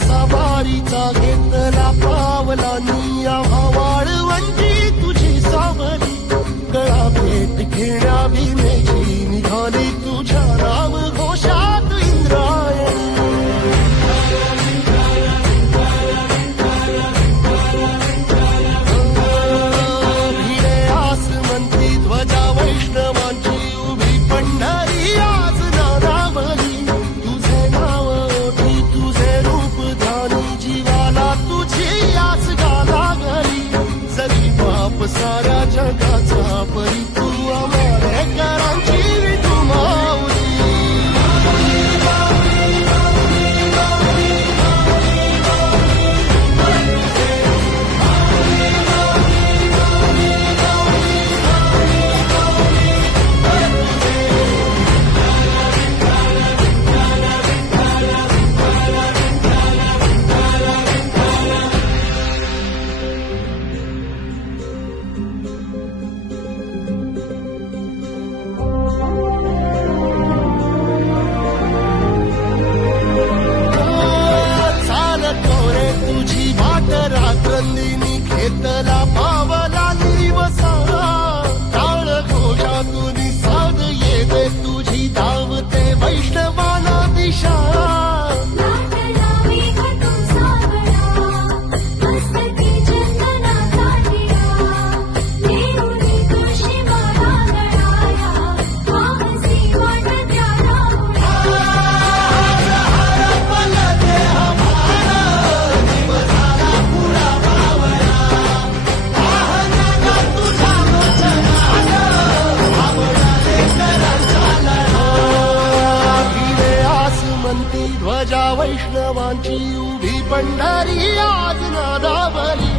सवारीचा घेतला पावलांनी आम्हा वाळवंटी तुझी सावली गळा भेट घेण्या भीमेची निघाली तुझ्या राम घोषात इंद्रायणी भिडे आसमंती ध्वजा वैष्णवांची उभी पंढरी आज नारावली तुझे नाव ओठी तुझे रूप ध्यानी जीवाला तुझी आस गाला गली जरी बाप साऱ्या जगाचा परी तू आम्हाला करांची तू माऊली तुझी वाट रात्रंदिनी घेतला पावला दिवसा टाळ घोषातून साध येते तुझी धावते वैष्णवाना दिशा ध्वजा वैष्णवांची उभी पंढरी आज नादावली